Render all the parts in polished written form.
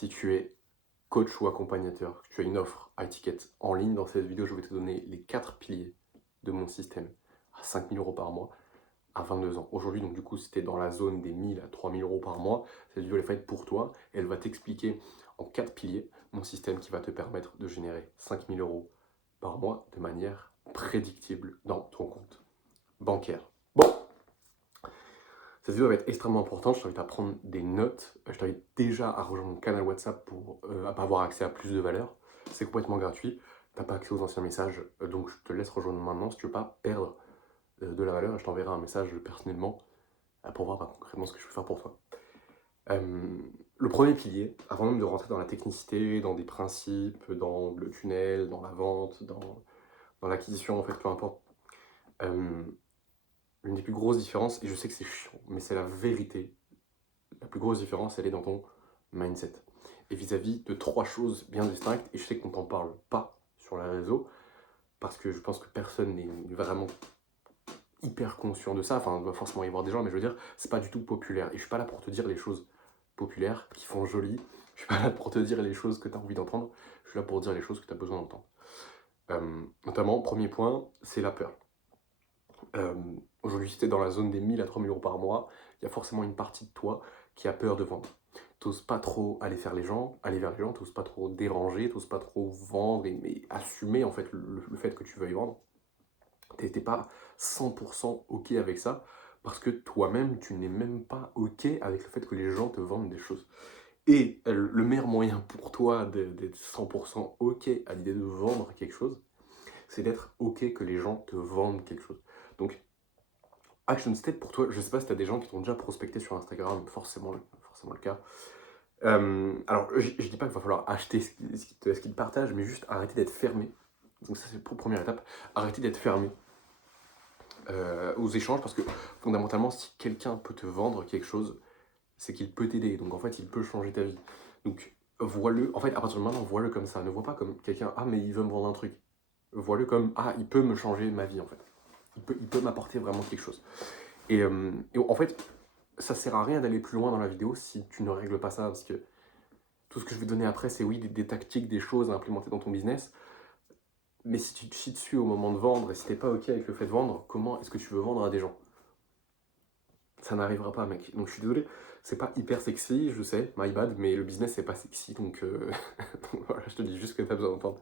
si tu es coach ou accompagnateur, que tu as une offre à étiquette en ligne, dans cette vidéo, je vais te donner les 4 piliers de mon système à 5 000 € par mois à 22 ans. Aujourd'hui, donc du coup, c'était dans la zone des 1 000 à 3 000 € par mois. Cette vidéo elle est faite pour toi et elle va t'expliquer en 4 piliers mon système qui va te permettre de générer 5 000 € par mois de manière prédictible dans ton compte bancaire. Bon, cette vidéo va être extrêmement importante, je t'invite à prendre des notes, je t'invite déjà à rejoindre mon canal WhatsApp pour avoir accès à plus de valeur. C'est complètement gratuit, tu n'as pas accès aux anciens messages, donc je te laisse rejoindre maintenant si tu ne veux pas perdre de la valeur et je t'enverrai un message personnellement pour voir concrètement ce que je peux faire pour toi. Le premier pilier, avant même de rentrer dans la technicité, dans des principes, dans le tunnel, dans la vente, dans l'acquisition, en fait, peu importe, une des plus grosses différences, et je sais que c'est chiant, mais c'est la vérité, la plus grosse différence, elle est dans ton mindset. Et vis-à-vis de 3 choses bien distinctes, et je sais qu'on t'en parle pas sur les réseaux, parce que je pense que personne n'est vraiment hyper conscient de ça, enfin, il doit forcément y avoir des gens, mais je veux dire, c'est pas du tout populaire. Et je suis pas là pour te dire les choses populaires qui font joli, je suis pas là pour te dire les choses que tu as envie d'entendre, je suis là pour dire les choses que tu as besoin d'entendre. Notamment, premier point, c'est la peur. Aujourd'hui, si tu es dans la zone des 1 000 à 3 000 € par mois, il y a forcément une partie de toi qui a peur de vendre. T'oses pas trop aller vers les gens, t'oses pas trop déranger, t'oses pas trop vendre et assumer en fait le fait que tu veuilles vendre. T'es pas 100% ok avec ça parce que toi-même, tu n'es même pas ok avec le fait que les gens te vendent des choses. Et le meilleur moyen pour toi d'être 100% ok à l'idée de vendre quelque chose, c'est d'être ok que les gens te vendent quelque chose. Donc, action step pour toi, je sais pas si tu as des gens qui t'ont déjà prospecté sur Instagram, forcément le cas. Alors, je dis pas qu'il va falloir acheter ce qu'ils te partagent, mais juste arrêter d'être fermé. Donc ça, c'est la première étape. Arrêter d'être fermé aux échanges, parce que fondamentalement, si quelqu'un peut te vendre quelque chose, c'est qu'il peut t'aider. Donc en fait, il peut changer ta vie. Donc vois-le, en fait, à partir de maintenant, vois-le comme ça. Ne vois pas comme quelqu'un, ah, mais il veut me vendre un truc. Vois-le comme, ah, il peut me changer ma vie, en fait. Il peut m'apporter vraiment quelque chose. Et en fait, ça sert à rien d'aller plus loin dans la vidéo si tu ne règles pas ça, parce que tout ce que je vais donner après, c'est oui, des tactiques, des choses à implémenter dans ton business. Mais si tu te chies dessus au moment de vendre et si t'es pas ok avec le fait de vendre, comment est-ce que tu veux vendre à des gens? Ça n'arrivera pas, mec. Donc je suis désolé, c'est pas hyper sexy, je sais, my bad, mais le business c'est pas sexy, donc, donc voilà, je te dis juste ce que t'as besoin d'entendre.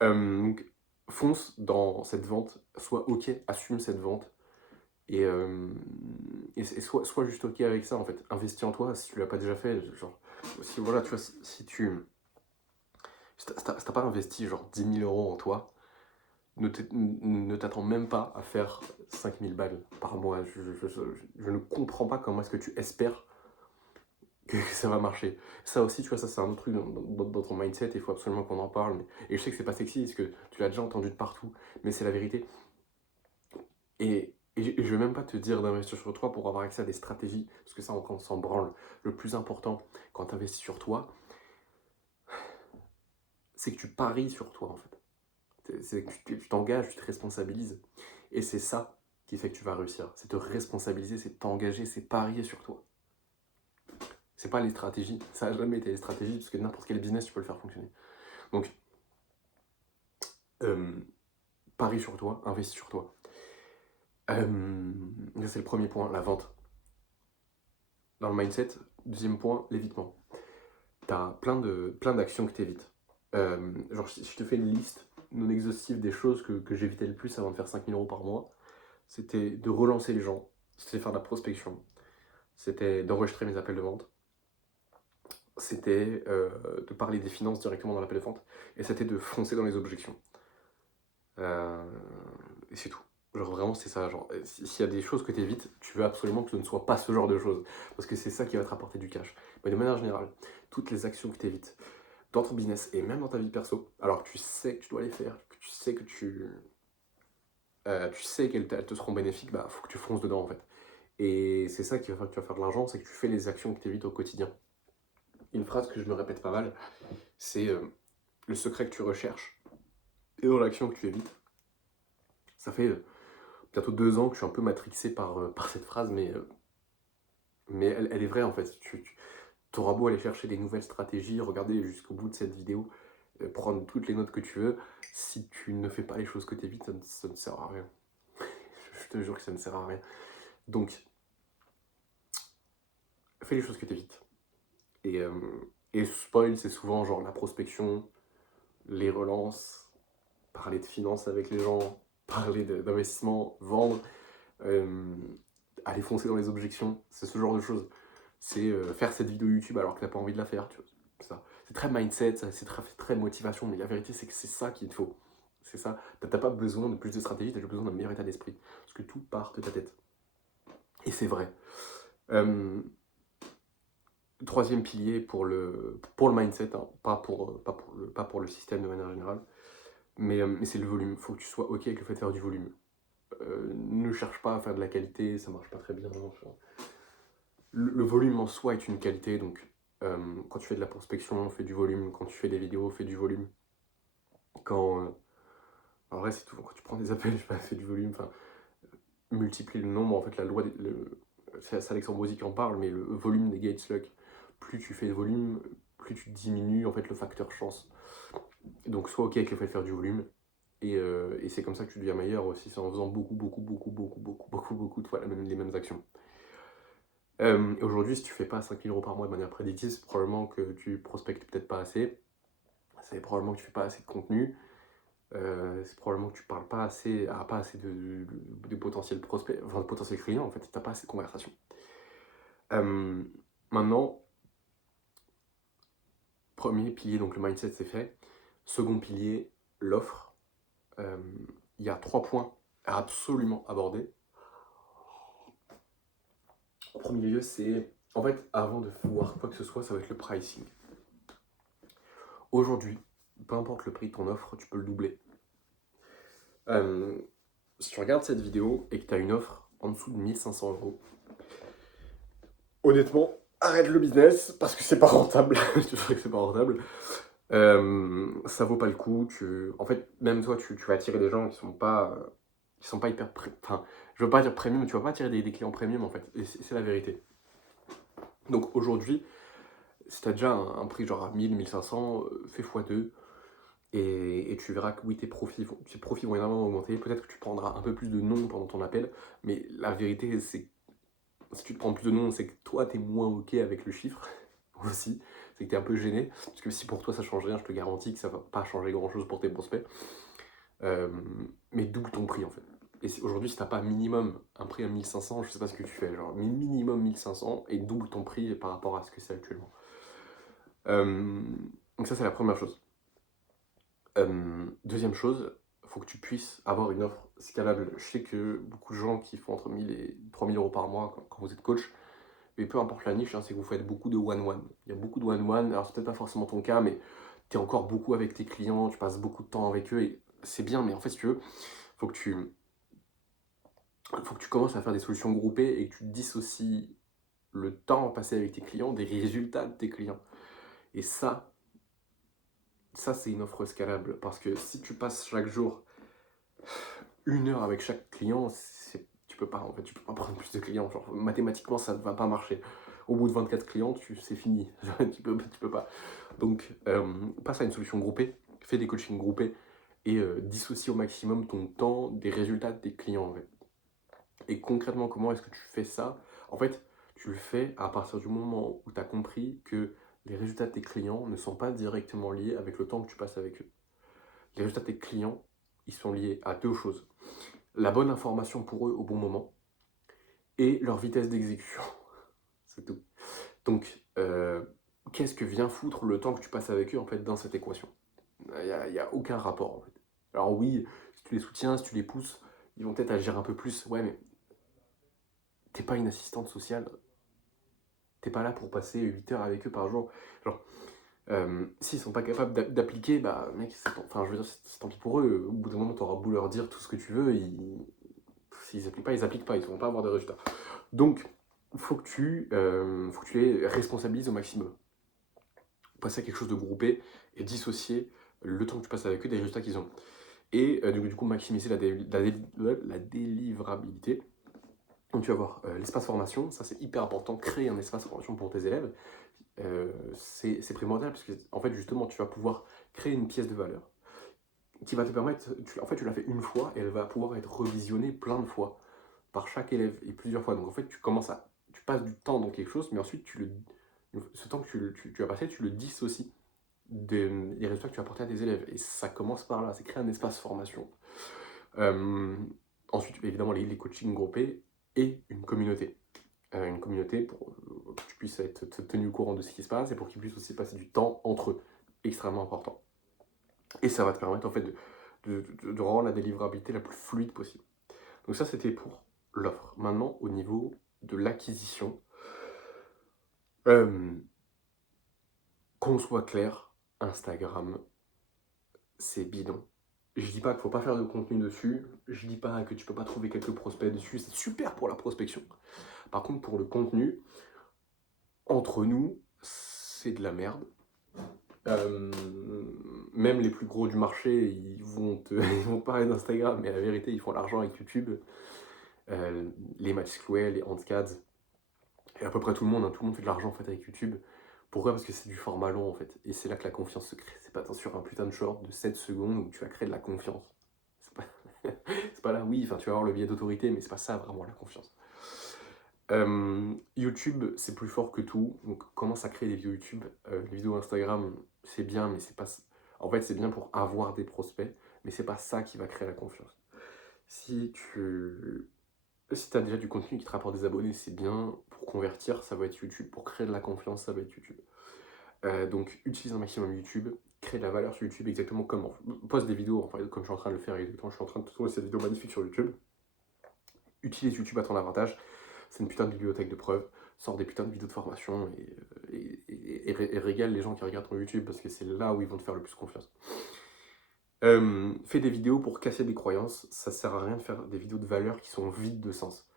Donc fonce dans cette vente, sois ok, assume cette vente, et, sois juste ok avec ça en fait. Investis en toi si tu l'as pas déjà fait, genre, si voilà, tu vois, si t'as pas investi genre 10 000 € en toi, ne t'attends même pas à faire 5 000 balles par mois. Je ne comprends pas comment est-ce que tu espères que ça va marcher. Ça aussi, tu vois, ça c'est un autre truc dans ton mindset, il faut absolument qu'on en parle. Et je sais que c'est pas sexy, parce que tu l'as déjà entendu de partout, mais c'est la vérité. Et je vais même pas te dire d'investir sur toi pour avoir accès à des stratégies, parce que ça, on s'en branle. Le plus important, quand tu investis sur toi, c'est que tu paries sur toi, en fait. C'est que tu t'engages, tu te responsabilises. Et c'est ça qui fait que tu vas réussir. C'est te responsabiliser, c'est t'engager, c'est parier sur toi. C'est pas les stratégies. Ça n'a jamais été les stratégies, parce que n'importe quel business, tu peux le faire fonctionner. Donc, parie sur toi, investis sur toi. C'est le premier point, la vente. Dans le mindset, deuxième point, l'évitement. Tu as plein d'actions que tu évites. Genre, si je te fais une liste non exhaustive des choses que j'évitais le plus avant de faire 5 000 € par mois, c'était de relancer les gens, c'était faire de la prospection, c'était d'enregistrer mes appels de vente, c'était de parler des finances directement dans l'appel de vente, et c'était de foncer dans les objections. Et c'est tout. Genre vraiment c'est ça, genre s'il y a des choses que tu évites, tu veux absolument que ce ne soit pas ce genre de choses, parce que c'est ça qui va te rapporter du cash. Mais de manière générale, toutes les actions que tu évites dans ton business et même dans ta vie perso, alors que tu sais que tu dois les faire, que tu sais que tu sais qu'elles te seront bénéfiques, bah faut que tu fonces dedans en fait. Et c'est ça qui va faire que tu vas faire de l'argent, c'est que tu fais les actions que tu évites au quotidien. Une phrase que je me répète pas mal, c'est le secret que tu recherches et dans l'action que tu évites. Ça fait bientôt 2 ans que je suis un peu matrixé par cette phrase, mais elle est vraie en fait. T'auras beau aller chercher des nouvelles stratégies, regarder jusqu'au bout de cette vidéo, prendre toutes les notes que tu veux, si tu ne fais pas les choses que tu évites, ça ne sert à rien. Je te jure que ça ne sert à rien. Donc, fais les choses que tu évites. Et spoil, c'est souvent genre la prospection, les relances, parler de finances avec les gens, parler d'investissement, vendre, aller foncer dans les objections, c'est ce genre de choses. C'est faire cette vidéo YouTube alors que t'as pas envie de la faire, tu vois. C'est très mindset, c'est très motivation, mais la vérité c'est que c'est ça qu'il te faut. C'est ça. T'as pas besoin de plus de stratégie, t'as juste besoin d'un meilleur état d'esprit. Parce que tout part de ta tête. Et c'est vrai. Troisième pilier pour le mindset, hein, pas pour le système de manière générale, mais c'est le volume. Il faut que tu sois OK avec le fait de faire du volume. Ne cherche pas à faire de la qualité, ça marche pas très bien. Non, le volume en soi est une qualité, donc quand tu fais de la prospection, fais du volume. Quand tu fais des vidéos, fais du volume. En vrai, c'est tout. Quand tu prends des appels, je sais pas, fais du volume. Enfin, multiplie le nombre. En fait, la loi, c'est Alexandre Bozy qui en parle, mais le volume des Gates Luck, plus tu fais de volume, plus tu diminues en fait le facteur chance. Donc sois OK avec le fait de faire du volume. Et c'est comme ça que tu deviens meilleur aussi, c'est en faisant beaucoup de fois les mêmes actions. Aujourd'hui, si tu fais pas 5 000 € par mois de manière prédictive, c'est probablement que tu prospectes peut-être pas assez. C'est probablement que tu fais pas assez de contenu. C'est probablement que tu parles pas assez de potentiels prospects, enfin de potentiels clients, en fait, t'as pas assez de conversations. Maintenant, premier pilier, donc le mindset, c'est fait. Second pilier, l'offre. Il y a 3 points à absolument aborder. En premier lieu, c'est, en fait, avant de voir quoi que ce soit, ça va être le pricing. Aujourd'hui, peu importe le prix de ton offre, tu peux le doubler. Si tu regardes cette vidéo et que tu as une offre en dessous de 1500 €, honnêtement, arrête le business parce que c'est pas rentable. Je te jure que c'est pas rentable. Ça vaut pas le coup. En fait, même toi, tu vas attirer des gens qui sont pas hyper. Enfin, je veux pas dire premium, tu vas pas attirer des clients premium en fait. Et c'est la vérité. Donc aujourd'hui, si tu as déjà un prix genre à 1000, 1500, fais x2. Et tu verras que oui, tes profits vont énormément augmenter. Peut-être que tu prendras un peu plus de noms pendant ton appel. Mais la vérité, c'est que si tu te prends plus de noms, c'est que toi, tu es moins OK avec le chiffre aussi. C'est que tu es un peu gêné. Parce que si pour toi, ça change rien, je te garantis que ça va pas changer grand-chose pour tes prospects. Mais double ton prix en fait. Et aujourd'hui, si t'as pas minimum un prix à 1500, je sais pas ce que tu fais, genre minimum 1500 et double ton prix par rapport à ce que c'est actuellement. Donc ça, c'est la première chose. Deuxième chose, il faut que tu puisses avoir une offre scalable. Je sais que beaucoup de gens qui font entre 1000 et 3000 € par mois quand vous êtes coach, mais peu importe la niche, hein, c'est que vous faites beaucoup de one-one. Il y a beaucoup de one-one, alors c'est peut-être pas forcément ton cas, mais tu es encore beaucoup avec tes clients, tu passes beaucoup de temps avec eux, et c'est bien, mais en fait, si tu veux, faut que tu commences à faire des solutions groupées et que tu dissocies le temps passé avec tes clients des résultats de tes clients. Et ça c'est une offre scalable, parce que si tu passes chaque jour 1 heure avec chaque client, tu peux pas prendre plus de clients. Genre, mathématiquement, ça ne va pas marcher. Au bout de 24 clients, c'est fini. tu peux pas. Donc, passe à une solution groupée, fais des coachings groupés et dissocie au maximum ton temps des résultats de tes clients. En fait. Et concrètement, comment est-ce que tu fais ça? En fait, tu le fais à partir du moment où tu as compris que les résultats de tes clients ne sont pas directement liés avec le temps que tu passes avec eux. Les résultats de tes clients, ils sont liés à 2 choses. La bonne information pour eux au bon moment et leur vitesse d'exécution. C'est tout. Donc, qu'est-ce que vient foutre le temps que tu passes avec eux en fait dans cette équation? Il n'y a aucun rapport en fait. Alors oui, si tu les soutiens, si tu les pousses, ils vont peut-être agir un peu plus. Ouais, mais t'es pas une assistante sociale. T'es pas là pour passer 8 heures avec eux par jour. Genre, s'ils sont pas capables d'appliquer, bah mec, enfin je veux dire, c'est tant pis pour eux. Au bout d'un moment, t'auras beau leur dire tout ce que tu veux, s'ils appliquent pas, ils vont pas avoir de résultats. Donc, faut que tu les responsabilises au maximum. Passer à quelque chose de groupé et dissocier le temps que tu passes avec eux des résultats qu'ils ont. Et du coup, maximiser la délivrabilité. Donc tu vas voir l'espace formation, ça c'est hyper important, créer un espace formation pour tes élèves. c'est primordial parce que, en fait, justement, tu vas pouvoir créer une pièce de valeur qui va te permettre, en fait, tu l'as fait une fois et elle va pouvoir être revisionnée plein de fois par chaque élève et plusieurs fois. Donc, en fait, tu passes du temps dans quelque chose, mais ensuite, ce temps que tu as passé, tu le dissocies des résultats que tu as apportés à tes élèves. Et ça commence par là, c'est créer un espace formation. Ensuite, évidemment, les coachings groupés et une communauté. Une communauté pour que tu puisses être tenu au courant de ce qui se passe et pour qu'ils puissent aussi passer du temps entre eux. Extrêmement important. Et ça va te permettre en fait de rendre la délivrabilité la plus fluide possible. Donc ça, c'était pour l'offre. Maintenant, au niveau de l'acquisition, qu'on soit clair, Instagram, c'est bidon. Je dis pas qu'il faut pas faire de contenu dessus, je dis pas que tu peux pas trouver quelques prospects dessus, c'est super pour la prospection. Par contre, pour le contenu, entre nous, c'est de la merde. Même les plus gros du marché, ils vont te parler d'Instagram, mais la vérité, ils font l'argent avec YouTube. Les Max Clouet, les Handcads, et à peu près tout le monde, hein, tout le monde fait de l'argent en fait avec YouTube. Pourquoi? Parce que c'est du format long en fait. Et c'est là que la confiance se crée. C'est pas sur un putain de short de 7 secondes où tu vas créer de la confiance. C'est pas, c'est pas là, oui, enfin tu vas avoir le biais d'autorité, mais c'est pas ça vraiment la confiance. YouTube, c'est plus fort que tout. Donc commence à créer des vidéos YouTube. Les vidéos Instagram, c'est bien, mais c'est pas. En fait, c'est bien pour avoir des prospects, mais c'est pas ça qui va créer la confiance. Si tu as déjà du contenu qui te rapporte des abonnés, c'est bien. Pour convertir, ça va être YouTube. Pour créer de la confiance, ça va être YouTube. Donc utilise un maximum YouTube, crée de la valeur sur YouTube exactement comme poste des vidéos, enfin, comme je suis en train de le faire exactement, je suis en train de trouver cette vidéo magnifique sur YouTube. Utilise YouTube à ton avantage, c'est une putain de bibliothèque de preuves, sors des putains de vidéos de formation et régale les gens qui regardent ton YouTube parce que c'est là où ils vont te faire le plus confiance. Fais des vidéos pour casser des croyances, ça sert à rien de faire des vidéos de valeur qui sont vides de sens.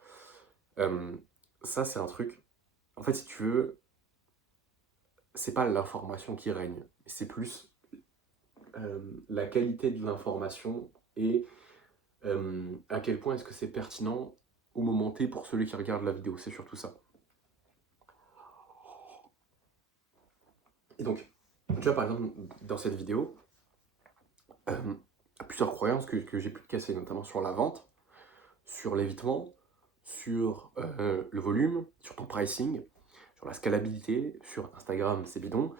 Ça c'est un truc, en fait si tu veux, c'est pas l'information qui règne, c'est plus la qualité de l'information et à quel point est-ce que c'est pertinent au moment T pour celui qui regarde la vidéo, c'est surtout ça. Et donc, tu vois par exemple, dans cette vidéo, plusieurs croyances que j'ai pu casser, notamment sur la vente, sur l'évitement, sur le volume, sur ton pricing, sur la scalabilité, sur Instagram, c'est bidon.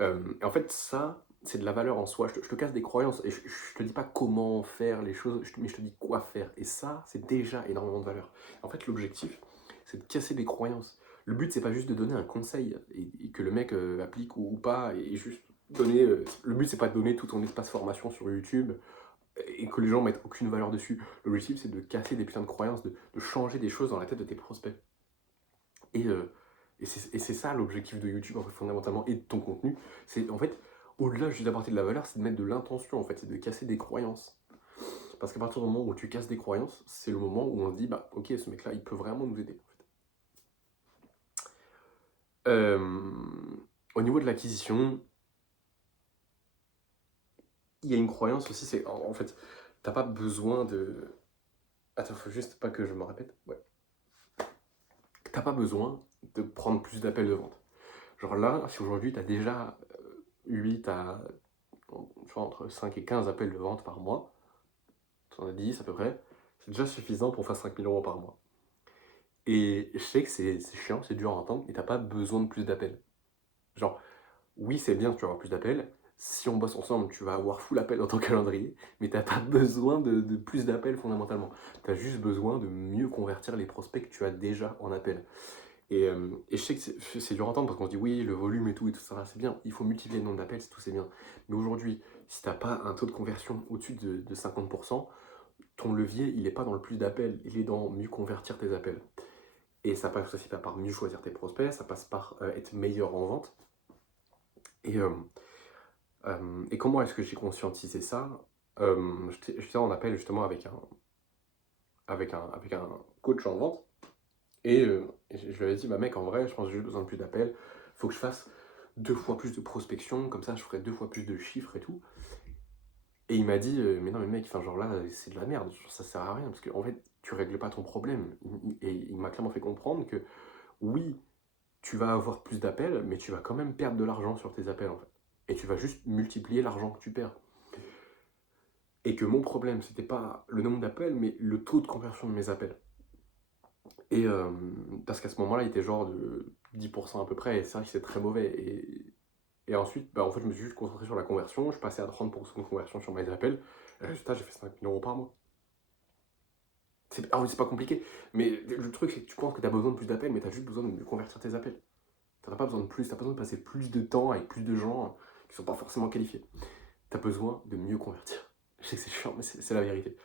Et en fait, ça, c'est de la valeur en soi. Je te casse des croyances et je te dis pas comment faire les choses, mais je te dis quoi faire. Et ça, c'est déjà énormément de valeur. En fait, l'objectif, c'est de casser des croyances. Le but, c'est pas juste de donner un conseil et que le mec applique ou pas, et juste donner. Le but, c'est pas de donner tout ton espace formation sur YouTube et que les gens mettent aucune valeur dessus. L'objectif, c'est de casser des putains de croyances, de changer des choses dans la tête de tes prospects. Et c'est ça l'objectif de YouTube, en fait, fondamentalement, et de ton contenu. C'est en fait, au-delà juste d'apporter de la valeur, c'est de mettre de l'intention, en fait, c'est de casser des croyances. Parce qu'à partir du moment où tu casses des croyances, c'est le moment où on se dit, bah ok, ce mec-là, il peut vraiment nous aider. En fait. Au niveau de l'acquisition, il y a une croyance aussi, c'est en fait, t'as pas besoin de. Attends, faut juste pas que je me répète. Ouais. T'as pas besoin de prendre plus d'appels de vente. Genre là, si aujourd'hui t'as déjà 8 à tu vois, entre 5 et 15 appels de vente par mois, tu en as 10 à peu près, c'est déjà suffisant pour faire 5 000 euros par mois. Et je sais que c'est chiant, c'est dur à entendre, mais t'as pas besoin de plus d'appels. Genre, oui, c'est bien, tu vas avoir plus d'appels. Si on bosse ensemble, tu vas avoir full appel dans ton calendrier, mais t'as pas besoin de plus d'appels fondamentalement. T'as juste besoin de mieux convertir les prospects que tu as déjà en appel. Et je sais que c'est dur à entendre parce qu'on se dit oui, le volume et tout ça, c'est bien. Il faut multiplier le nombre d'appels, tout c'est bien. Mais aujourd'hui, si t'as pas un taux de conversion au-dessus de 50%, ton levier, il n'est pas dans le plus d'appels, il est dans mieux convertir tes appels. Et ça passe aussi par mieux choisir tes prospects, ça passe par être meilleur en vente. Et comment est-ce que j'ai conscientisé ça? J'étais en appel justement avec un coach en vente. Et je lui avais dit, bah mec, en vrai, je pense que j'ai besoin de plus d'appels. Il faut que je fasse 2 fois plus de prospection, comme ça je ferai 2 fois plus de chiffres et tout. Et il m'a dit, mais non, mais mec, enfin, genre là, c'est de la merde, genre, ça sert à rien, parce qu'en fait, tu règles pas ton problème. Et il m'a clairement fait comprendre que oui, tu vas avoir plus d'appels, mais tu vas quand même perdre de l'argent sur tes appels en fait. Et tu vas juste multiplier l'argent que tu perds. Et que mon problème, c'était pas le nombre d'appels, mais le taux de conversion de mes appels. Et parce qu'à ce moment-là, il était genre de 10% à peu près, et c'est vrai que c'est très mauvais. Et ensuite, en fait, je me suis juste concentré sur la conversion, je passais à 30% de conversion sur mes appels, et résultat, j'ai fait 5 000 € par mois. Ah oui, c'est pas compliqué, mais le truc, c'est que tu penses que tu as besoin de plus d'appels, mais tu as juste besoin de mieux convertir tes appels. Tu n'as pas besoin de plus, tu as besoin de passer plus de temps avec plus de gens qui sont pas forcément qualifiés. Tu as besoin de mieux convertir. Je sais que c'est chiant, mais c'est la vérité.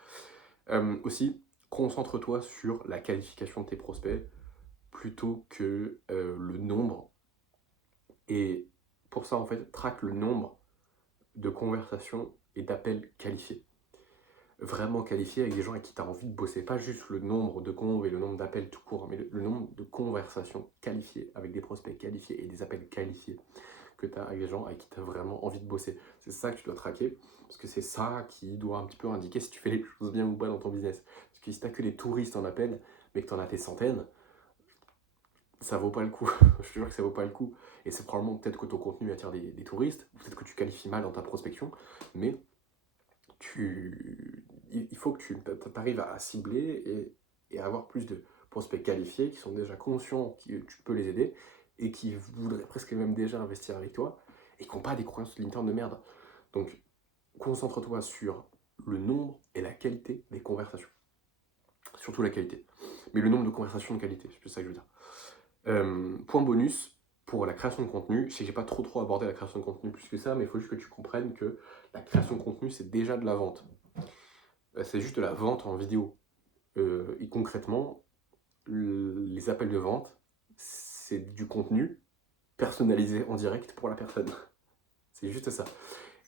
Aussi, concentre-toi sur la qualification de tes prospects plutôt que le nombre. Et pour ça, en fait, traque le nombre de conversations et d'appels qualifiés. Vraiment qualifiés avec des gens avec qui tu as envie de bosser. Pas juste le nombre de conv et le nombre d'appels tout court, mais le nombre de conversations qualifiées avec des prospects qualifiés et des appels qualifiés que tu as avec des gens avec qui tu as vraiment envie de bosser. C'est ça que tu dois traquer, parce que c'est ça qui doit un petit peu indiquer si tu fais les choses bien ou pas dans ton business. Parce que si tu n'as que les touristes en appel, mais que tu en as tes centaines, ça vaut pas le coup. Je te jure que ça vaut pas le coup. Et c'est probablement peut-être que ton contenu attire des touristes, peut-être que tu qualifies mal dans ta prospection, mais il faut que tu arrives à cibler et à avoir plus de prospects qualifiés qui sont déjà conscients que tu peux les aider et qui voudraient presque même déjà investir avec toi et qui n'ont pas des croyances limitantes de merde. Donc, concentre-toi sur le nombre et la qualité des conversations. Surtout la qualité. Mais le nombre de conversations de qualité, c'est ça que je veux dire. Point bonus, pour la création de contenu, je sais que j'ai pas trop abordé la création de contenu plus que ça, mais il faut juste que tu comprennes que la création de contenu, c'est déjà de la vente. C'est juste de la vente en vidéo. Et concrètement, les appels de vente, c'est du contenu personnalisé en direct pour la personne. C'est juste ça.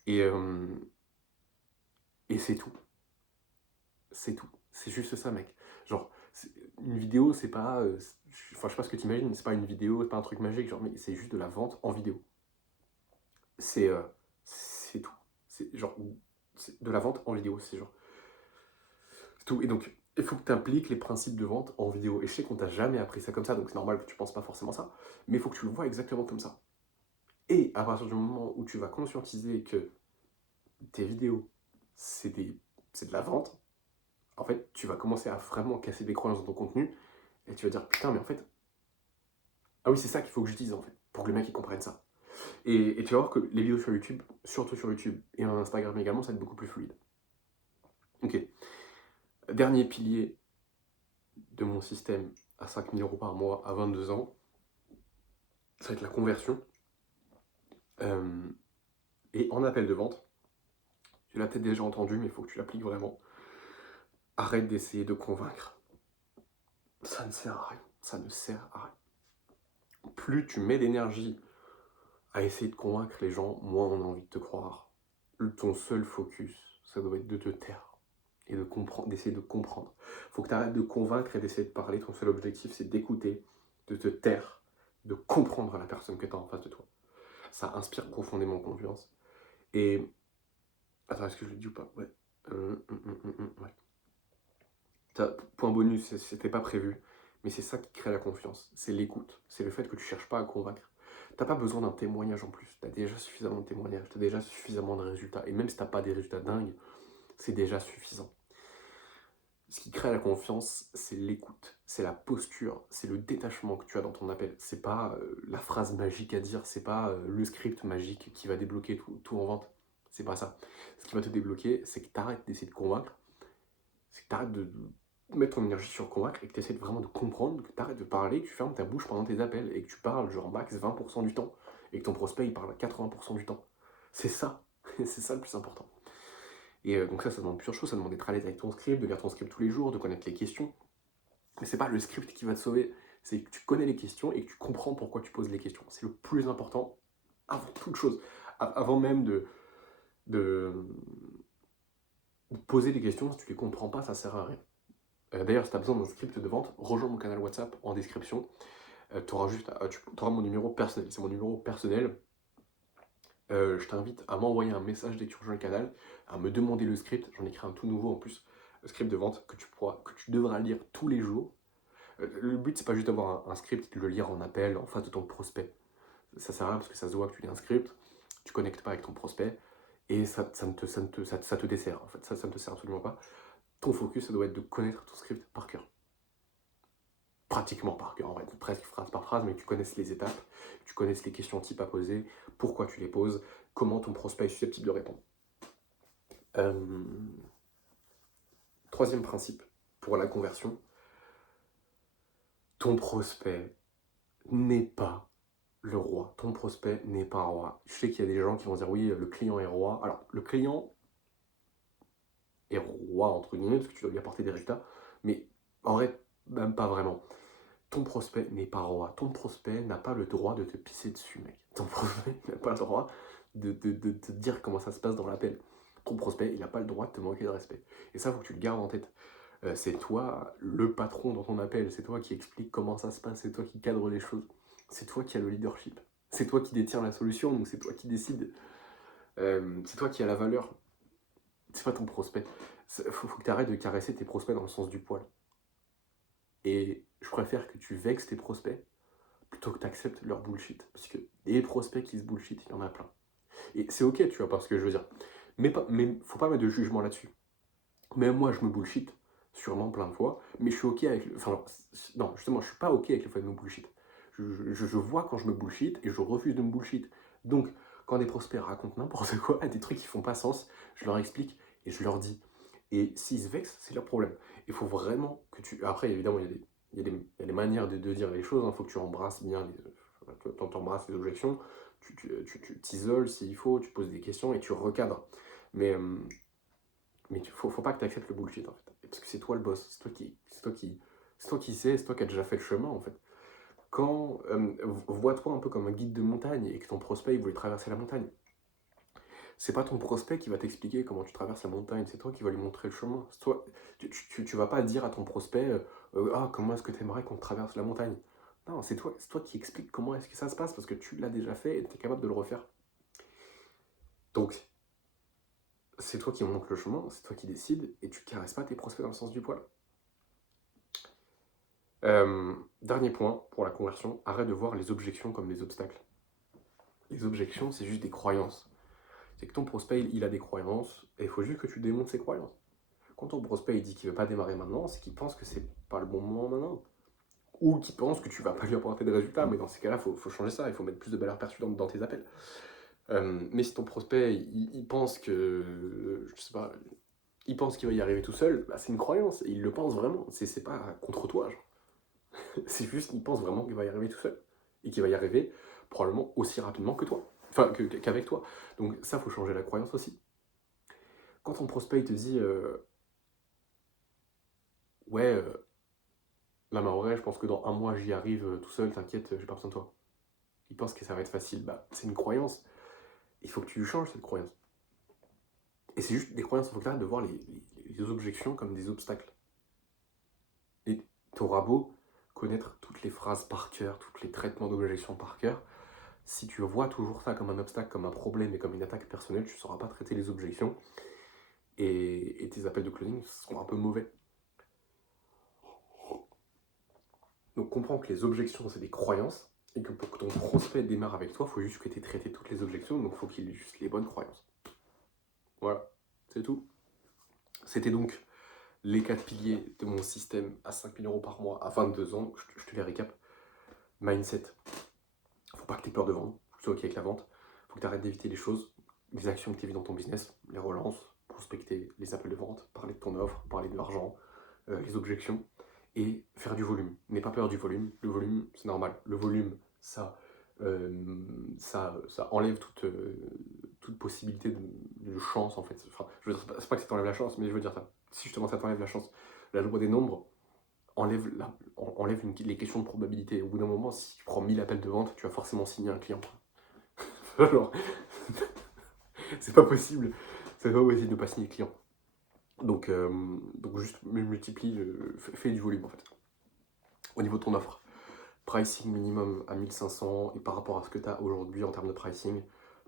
Et, euh, et c'est tout. C'est tout. C'est juste ça, mec. Genre, une vidéo, c'est pas... Enfin, je sais pas ce que tu imagines, c'est pas une vidéo, c'est pas un truc magique, genre, mais c'est juste de la vente en vidéo. C'est tout. C'est genre... C'est de la vente en vidéo, c'est genre... C'est tout. Et donc, il faut que tu impliques les principes de vente en vidéo. Et je sais qu'on t'a jamais appris ça comme ça, donc c'est normal que tu penses pas forcément ça, mais il faut que tu le vois exactement comme ça. Et à partir du moment où tu vas conscientiser que tes vidéos, c'est de la vente, en fait, tu vas commencer à vraiment casser des croyances dans ton contenu, et tu vas dire, putain, mais en fait, ah oui, c'est ça qu'il faut que je dise, en fait, pour que le mec, il comprenne ça. Et tu vas voir que les vidéos sur YouTube, surtout sur YouTube, et en Instagram également, ça va être beaucoup plus fluide. Ok. Dernier pilier de mon système à 5 000 € par mois à 22 ans, ça va être la conversion. Et en appel de vente, tu l'as peut-être déjà entendu, mais il faut que tu l'appliques vraiment. Arrête d'essayer de convaincre. Ça ne sert à rien. Ça ne sert à rien. Plus tu mets d'énergie à essayer de convaincre les gens, moins on a envie de te croire. Ton seul focus, ça doit être de te taire et de comprendre, d'essayer de comprendre. Il faut que tu arrêtes de convaincre et d'essayer de parler. Ton seul objectif, c'est d'écouter, de te taire, de comprendre la personne que tu as en face de toi. Ça inspire profondément confiance. Et... Attends, est-ce que je le dis ou pas? Ouais. Ouais. Point bonus, c'était pas prévu, mais c'est ça qui crée la confiance. C'est l'écoute. C'est le fait que tu cherches pas à convaincre. T'as pas besoin d'un témoignage en plus. T'as déjà suffisamment de témoignages, t'as déjà suffisamment de résultats. Et même si t'as pas des résultats dingues, c'est déjà suffisant. Ce qui crée la confiance, c'est l'écoute, c'est la posture, c'est le détachement que tu as dans ton appel. C'est pas la phrase magique à dire, c'est pas le script magique qui va débloquer tout en vente. C'est pas ça. Ce qui va te débloquer, c'est que tu arrêtes d'essayer de convaincre, c'est que tu arrêtes de mettre ton énergie sur convaincre et que tu essaies vraiment de comprendre, que tu arrêtes de parler, que tu fermes ta bouche pendant tes appels et que tu parles genre max 20% du temps et que ton prospect il parle 80% du temps. C'est ça, c'est ça le plus important. Et donc ça demande plusieurs choses, ça demande d'être à l'aise avec ton script, de lire ton script tous les jours, de connaître les questions. Mais c'est pas le script qui va te sauver, c'est que tu connais les questions et que tu comprends pourquoi tu poses les questions. C'est le plus important avant toute chose. Avant même de poser des questions, si tu les comprends pas, ça sert à rien. D'ailleurs, si tu as besoin d'un script de vente, rejoins mon canal WhatsApp en description. Tu auras mon numéro personnel. C'est mon numéro personnel. Je t'invite à m'envoyer un message dès que tu rejoins le canal, à me demander le script. J'en ai créé un tout nouveau en plus, le script de vente que tu devras lire tous les jours. Le but, c'est pas juste d'avoir un script et de le lire en appel en face de ton prospect. Ça sert à rien parce que ça se voit que tu lis un script, tu connectes pas avec ton prospect et ça te dessert. En fait, ça ne te sert absolument pas. Ton focus, ça doit être de connaître ton script par cœur. Pratiquement par cœur, en vrai, presque phrase par phrase, mais que tu connaisses les étapes, que tu connaisses les questions types à poser, pourquoi tu les poses, comment ton prospect est susceptible de répondre. Troisième principe pour la conversion, ton prospect n'est pas le roi. Ton prospect n'est pas un roi. Je sais qu'il y a des gens qui vont dire oui, le client est roi. Alors, le client est roi, entre guillemets, parce que tu dois lui apporter des résultats, mais en vrai, même pas vraiment. Ton prospect n'est pas roi. Ton prospect n'a pas le droit de te pisser dessus, mec. Ton prospect n'a pas le droit de te dire comment ça se passe dans l'appel. Ton prospect, il n'a pas le droit de te manquer de respect. Et ça, il faut que tu le gardes en tête. C'est toi le patron dans ton appel, c'est toi qui explique comment ça se passe, c'est toi qui cadre les choses, c'est toi qui as le leadership, c'est toi qui détiens la solution, donc c'est toi qui décide, c'est toi qui as la valeur, c'est pas ton prospect. Faut que tu arrêtes de caresser tes prospects dans le sens du poil. Et je préfère que tu vexes tes prospects plutôt que tu acceptes leur bullshit. Parce que les prospects qui se bullshit, il y en a plein. Et c'est ok, tu vois, parce que je veux dire. Mais faut pas mettre de jugement là-dessus. Même moi, je me bullshit, sûrement plein de fois, mais je suis ok avec... Enfin, non, justement, je suis pas ok avec le fait de me bullshit. Je vois quand je me bullshit et je refuse de me bullshit. Donc, quand des prospects racontent n'importe quoi, des trucs qui font pas sens, je leur explique et je leur dis. Et s'ils se vexent, c'est leur problème. Il faut vraiment que tu... Après, évidemment, il y a des manières de dire les choses. Il faut que tu embrasses bien t'embrasses les objections, tu t'isoles s'il faut, tu poses des questions et tu recadres. Mais faut pas que tu acceptes le bullshit en fait. Parce que c'est toi le boss, c'est toi qui sais, c'est toi qui as déjà fait le chemin en fait. Quand vois-toi un peu comme un guide de montagne et que ton prospect il voulait traverser la montagne. C'est pas ton prospect qui va t'expliquer comment tu traverses la montagne, c'est toi qui vas lui montrer le chemin. Toi, tu vas pas dire à ton prospect ah comment est-ce que tu aimerais qu'on traverse la montagne. Non, c'est toi qui explique comment est-ce que ça se passe parce que tu l'as déjà fait et tu es capable de le refaire. Donc, c'est toi qui montre le chemin, c'est toi qui décides, et tu caresses pas tes prospects dans le sens du poil. Dernier point pour la conversion, arrête de voir les objections comme des obstacles. Les objections, c'est juste des croyances. C'est que ton prospect, il a des croyances, et il faut juste que tu démontes ses croyances. Quand ton prospect il dit qu'il ne veut pas démarrer maintenant, c'est qu'il pense que c'est pas le bon moment maintenant. Ou qu'il pense que tu vas pas lui apporter de résultats, mais dans ces cas-là, il faut changer ça, il faut mettre plus de valeur perçue dans tes appels. Mais si ton prospect, il pense que, je sais pas, il pense qu'il va y arriver tout seul, bah c'est une croyance, et il le pense vraiment, c'est pas contre toi, genre. C'est juste qu'il pense vraiment qu'il va y arriver tout seul. Et qu'il va y arriver probablement aussi rapidement que toi. Enfin, qu'avec toi. Donc ça, faut changer la croyance aussi. Quand ton prospect il te dit ouais, là mais en vrai, je pense que dans un mois j'y arrive tout seul, t'inquiète, j'ai pas besoin de toi. Il pense que ça va être facile. Bah, c'est une croyance. Il faut que tu changes cette croyance. Et c'est juste des croyances, il faut que tu arrêtes de voir les objections comme des obstacles. Et t'auras beau connaître toutes les phrases par cœur, tous les traitements d'objections par cœur, si tu vois toujours ça comme un obstacle, comme un problème et comme une attaque personnelle, tu ne sauras pas traiter les objections et tes appels de closing seront un peu mauvais. Donc comprends que les objections, c'est des croyances et que pour que ton prospect démarre avec toi, il faut juste que tu aies traité toutes les objections, donc il faut qu'il ait juste les bonnes croyances. Voilà, c'est tout. C'était donc les 4 piliers de mon système à 5 000 € par mois à 22 ans. Je te les récap. Mindset. Faut pas que tu aies peur de vendre. Faut que tu sois OK avec la vente. Faut que tu arrêtes d'éviter les choses, les actions que tu évites dans ton business, les relances, prospecter, les appels de vente, parler de ton offre, parler de l'argent, les objections et faire du volume. N'aie pas peur du volume. Le volume, c'est normal. Le volume, ça enlève toute possibilité de chance en fait. Enfin, je veux dire, c'est pas que ça t'enlève la chance, mais je veux dire ça. Si justement ça t'enlève la chance, la loi des nombres enlève les questions de probabilité. Au bout d'un moment, si tu prends 1000 appels de vente, tu vas forcément signer un client. Alors, c'est pas possible. C'est pas possible de pas signer client. Donc juste multiplie, fais du volume en fait. Au niveau de ton offre, pricing minimum à 1500 et par rapport à ce que tu as aujourd'hui en termes de pricing,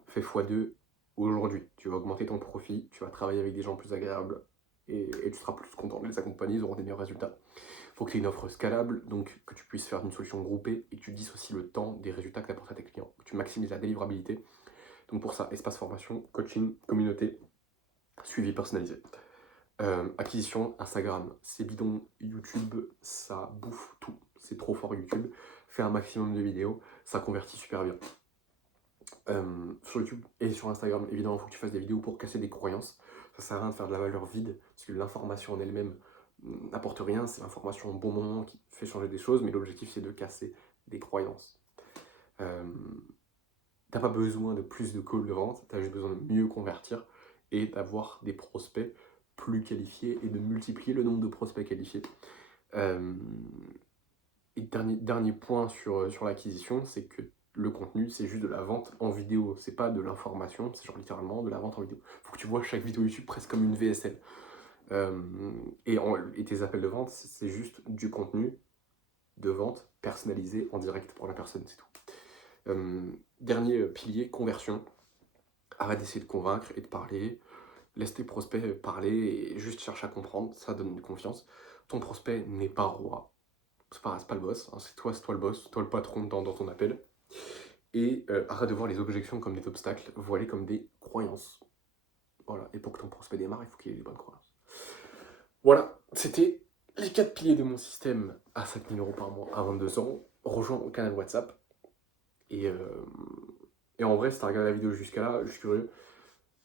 fais x2 aujourd'hui. Tu vas augmenter ton profit, tu vas travailler avec des gens plus agréables et tu seras plus content de les accompagner, ils auront des meilleurs résultats. Il faut que tu aies une offre scalable, donc que tu puisses faire une solution groupée et que tu dissocies le temps des résultats que tu apportes à tes clients, que tu maximises la délivrabilité. Donc pour ça, espace formation, coaching, communauté, suivi personnalisé. Acquisition, Instagram, c'est bidon, YouTube, ça bouffe tout, c'est trop fort YouTube. Fais un maximum de vidéos, ça convertit super bien. Sur YouTube et sur Instagram, évidemment, il faut que tu fasses des vidéos pour casser des croyances. Ça sert à rien de faire de la valeur vide, parce que l'information en elle-même n'apporte rien, c'est l'information au bon moment qui fait changer des choses, mais l'objectif c'est de casser des croyances. T'as pas besoin de plus de calls de vente, t'as juste besoin de mieux convertir et d'avoir des prospects plus qualifiés et de multiplier le nombre de prospects qualifiés. Et dernier point sur l'acquisition, c'est que le contenu, c'est juste de la vente en vidéo. C'est pas de l'information, c'est genre littéralement de la vente en vidéo. Faut que tu vois chaque vidéo YouTube presque comme une VSL. Et tes appels de vente, c'est juste du contenu de vente personnalisé en direct pour la personne, c'est tout. Dernier pilier, conversion. Arrête d'essayer de convaincre et de parler. Laisse tes prospects parler et juste cherche à comprendre, ça donne de confiance. Ton prospect n'est pas roi. C'est pas le boss, hein, c'est toi le boss, toi le patron dans ton appel. Et arrête de voir les objections comme des obstacles, vois-les comme des croyances. Voilà, et pour que ton prospect démarre, il faut qu'il ait les bonnes croyances. Voilà, c'était les 4 piliers de mon système à 5 000 € par mois à 22 ans. Rejoins mon canal WhatsApp. Et en vrai, si t'as regardé la vidéo jusqu'à là, je suis curieux,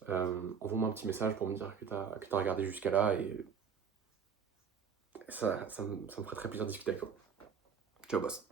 envoie-moi un petit message pour me dire que t'as regardé jusqu'à là et ça me ferait très plaisir de discuter avec toi. Ciao boss.